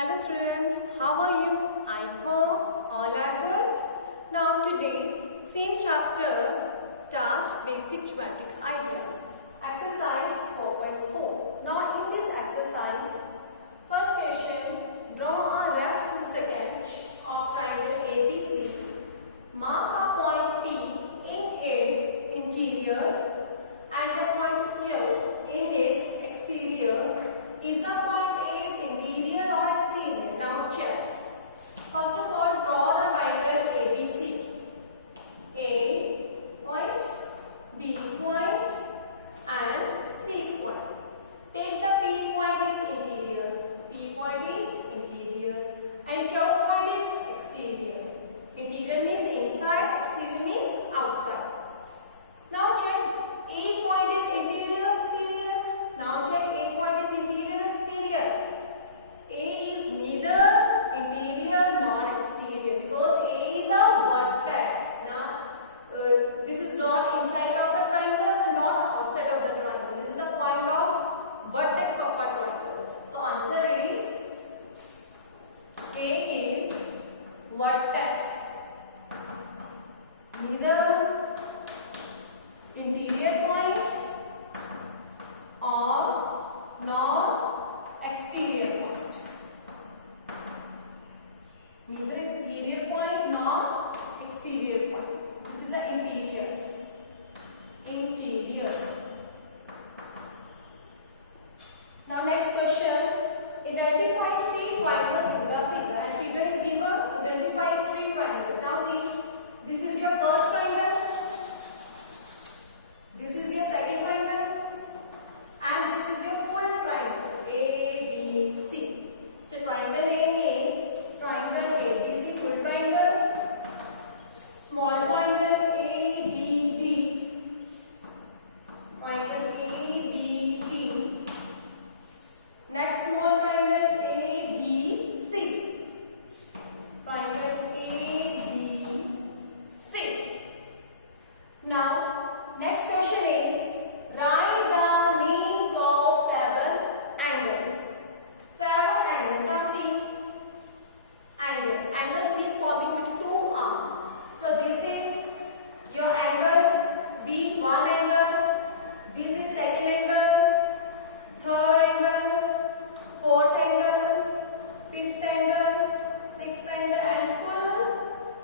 Hello students, how are you? I hope all are good. Now today, same chapter, start basic geometric ideas. Exercise 4.4. Now in this exercise, first question, draw a rough sketch of triangle ABC. Mark a point P in its interior and a point Q in its exterior. Is the point A interior or exterior? Now check. First of all, draw the triangle ABC. A point, B point and C point. Take the P point is interior, P point is interior and Q point is exterior. Interior means inside, exterior means outside. Now check A point is interior or exterior. Now check A point is interior or exterior. A is neither interior nor exterior because A is a vertex. Now this is not inside of the triangle nor outside of the triangle. This is the point of vertex of a triangle. So answer is A is vertex. Neither interior point or nor exterior point. Neither exterior point nor exterior point. This is the interior. Interior. Now next question. Identify three triangles in the figure. And figure is given. Identify three triangles. Now see. This is your first triangle. This is your second triangle. And this is your full triangle. A, B, C. So triangle A is triangle ABC, full triangle. Small triangle A, B, D. Triangle A, B, D. Next small triangle A, B, C. Triangle A, B, C. Now, next question is, write the names of 7 angles. 7 angles. Now see, angles. Angles means forming with 2 arms. So this is your angle B, one angle. This is second angle, third angle, fourth angle, fifth angle, sixth angle and full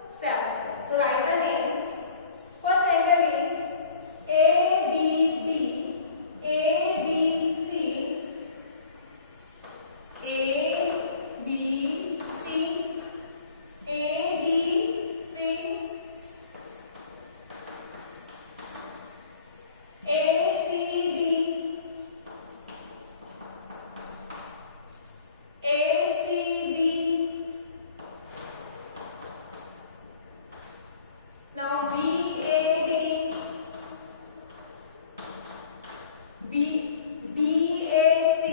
7. So write the name. First angle is ABD, ABC, ABC, ADC, ACD, ACB. Now BAD, DAC,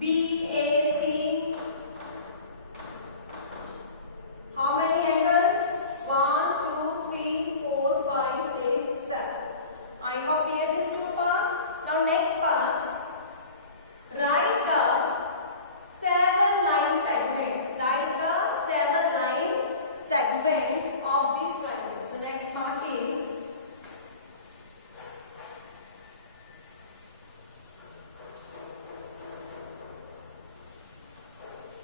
BAC. How many angles? 1, 2, 3, 4, 5, 6, 7. I hope clear these two parts. Now next part. Write the 7 line segments. Write the 7 line segments of this triangle. So next part is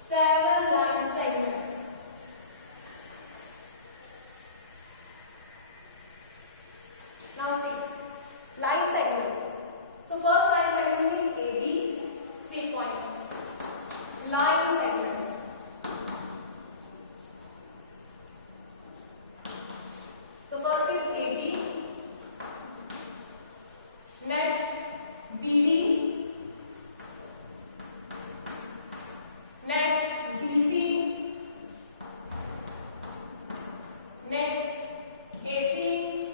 seven line segments. Now see, line segments. So first line segment is AB, C point. Line segments. So first is AB, next BD, next DC, next AC,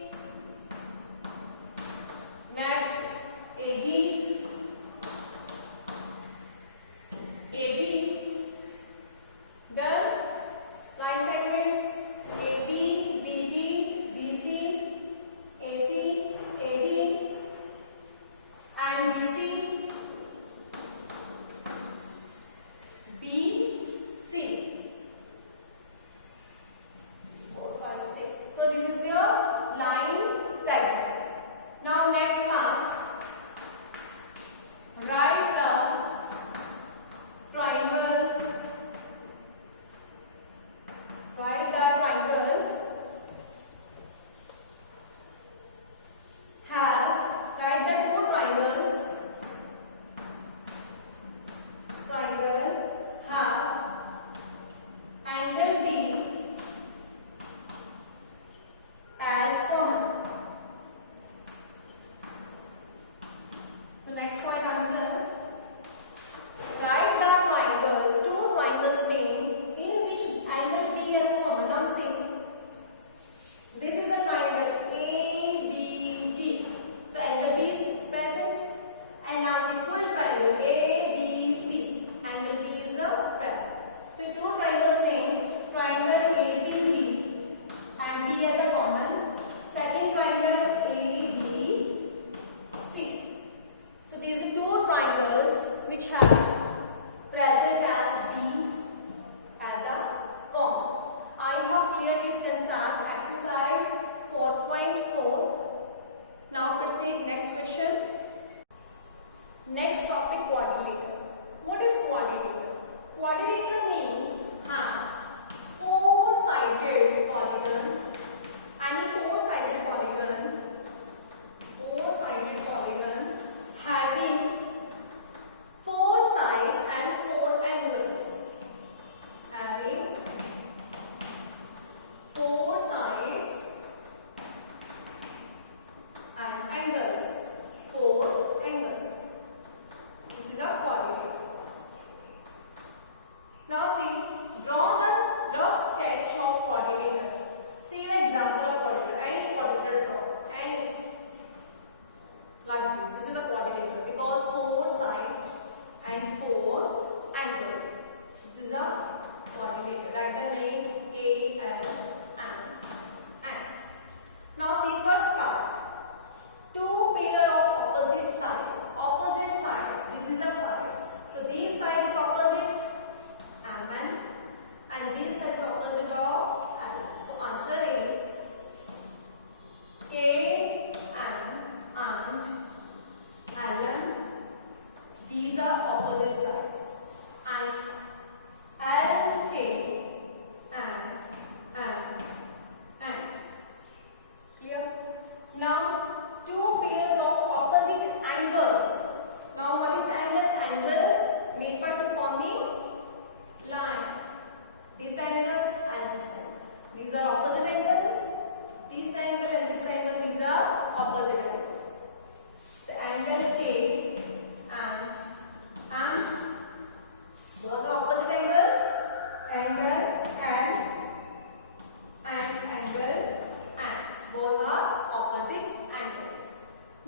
are opposite angles.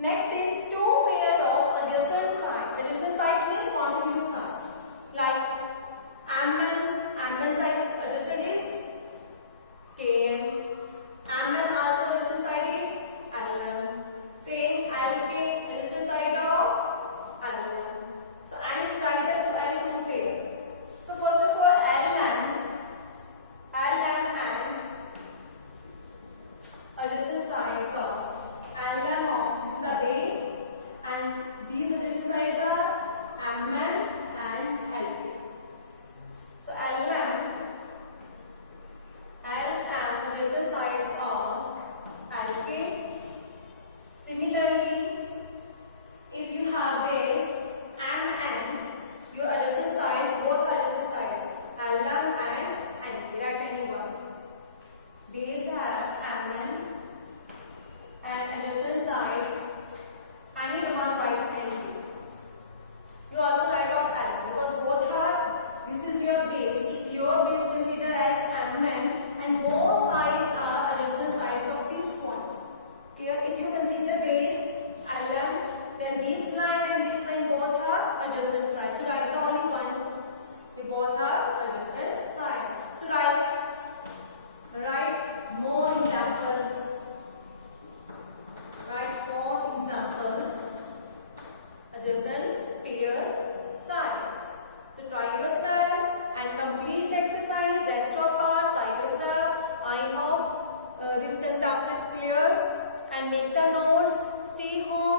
Next is two pair of adjacent sides. Adjacent sides means continuous sides. Like M1 side adjacent is KN. M1 also adjacent side is LM. Same LK adjacent side of LM. So I need to write the two pair. So first of all LM and adjacent sides of LM of this is the base and these adjacent sides are M1 and LK. So LM adjacent sides of LK. Similarly, if you have base MN, your adjacent sides, both adjacent sides, LM and NK, write anyone. Base have MN and adjacent sides, anyone write NK. You also write off L because both are, this is your base. If your base considered as MN and both sides are adjacent sides of these points. Clear? If you consider base LM, then this line and this line both are adjacent sides. So write the only one. They both are adjacent sides. So write more examples. Write more examples. Adjacent pair sides. So try yourself and complete the exercise. Rest of part, try yourself. I hope this concept is clear and make the notes. Stay home.